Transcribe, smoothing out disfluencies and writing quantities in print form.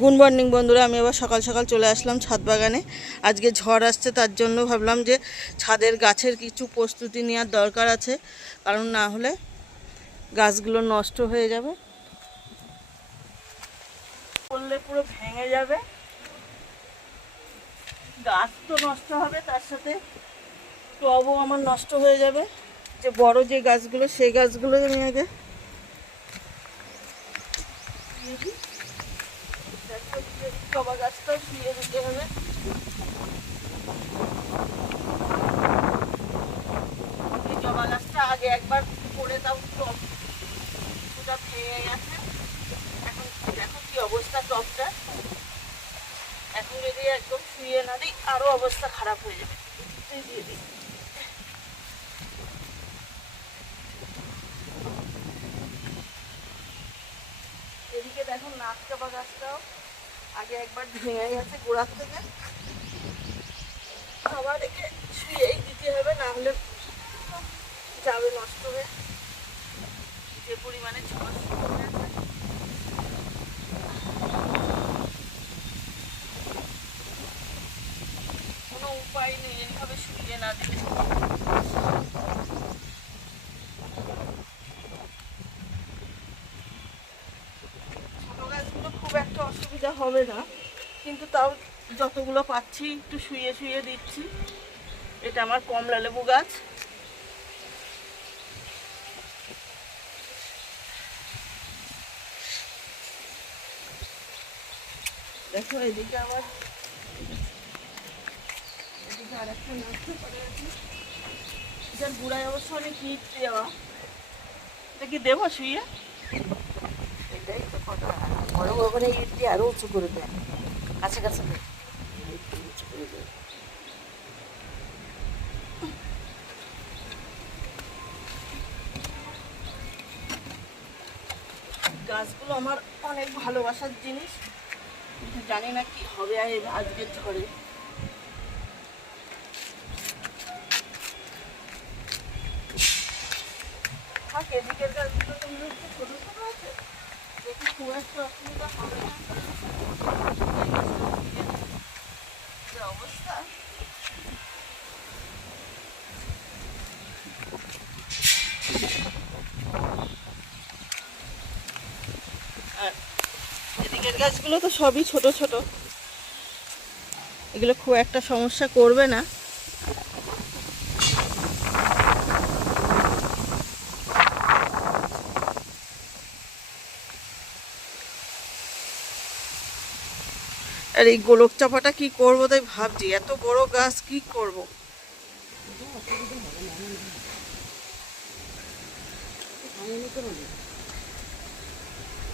Good morning বন্ধুরা, আমি আবার সকাল সকাল চলে আসলাম ছাদ বাগানে। আজকে ঝড় আসছে, তার জন্য ভাবলাম যে ছাদের গাছের কিছু প্রস্তুতি নেওয়ার দরকার আছে, কারণ না হলে গাছগুলো নষ্ট হয়ে যাবে, পড়লে পুরো ভেঙে যাবে, গাছ তো নষ্ট হবে, তার সাথে টবও আমার নষ্ট হয়ে যাবে। যে বড় যে গাছগুলো, সেই গাছগুলো আমি আগে জবা গাছটাও শুয়ে দিতে হবে। জবা গাছটা আগে একবার করে তাও টবটা ভেঙে গেছে। এখন দেখো কি অবস্থা টবটা, এখন যদি একদম শুয়ে না দিই আরো অবস্থা খারাপ হয়ে যাবে। দিয়ে দিই। এদিকে দেখো নাক জবা গাছটাও আগে একবার ভেঙে গেছে গোড়ার থেকে, আবার একে শুয়েই দিতে হবে, না হলে যাবে নষ্ট হয়ে। যে পরিমাণে ঝড় শুরু হয়েছে, কোনো উপায় নেই এইভাবে শুয়ে না দিলে। ছোট গাছগুলো খুব একটা অসুবিধা হবে না, কিন্তু তাও যতগুলো পাচ্ছি একটু শুয়ে শুয়ে দিচ্ছি। এটা আমার কমলা লেবু গাছ, দেখো এদিকে আমার এদিকে আরেকটা নষ্ট করে আছে, এটার গুড়ায় অবশ্য অনেক হিট দেওয়া। এটা কি দেবো শুয়ে? এটাই তো কথা, বড় ওখানে ইট দিয়ে আরো উঁচু করে দেয়, কাছে কাছে উঁচু করে দেয়। গাছগুলো আমার অনেক ভালোবাসার জিনিস, কিন্তু জানি না কি হবে আজকের ঝড়ে। এদিকের গাছগুলো তো মনে হচ্ছে ছোটো ছোটো আছে, দেখি খুব একটা অসুবিধা হবে না। যে অবস্থা, আর এদিকের গাছগুলো তো সবই ছোট ছোট, এগুলো খুব একটা সমস্যা করবে না। আর এই গোলক চাপাটা কি করবো তাই ভাবছি, এত বড় গাছ কি করব। অসুবিধা হবে না,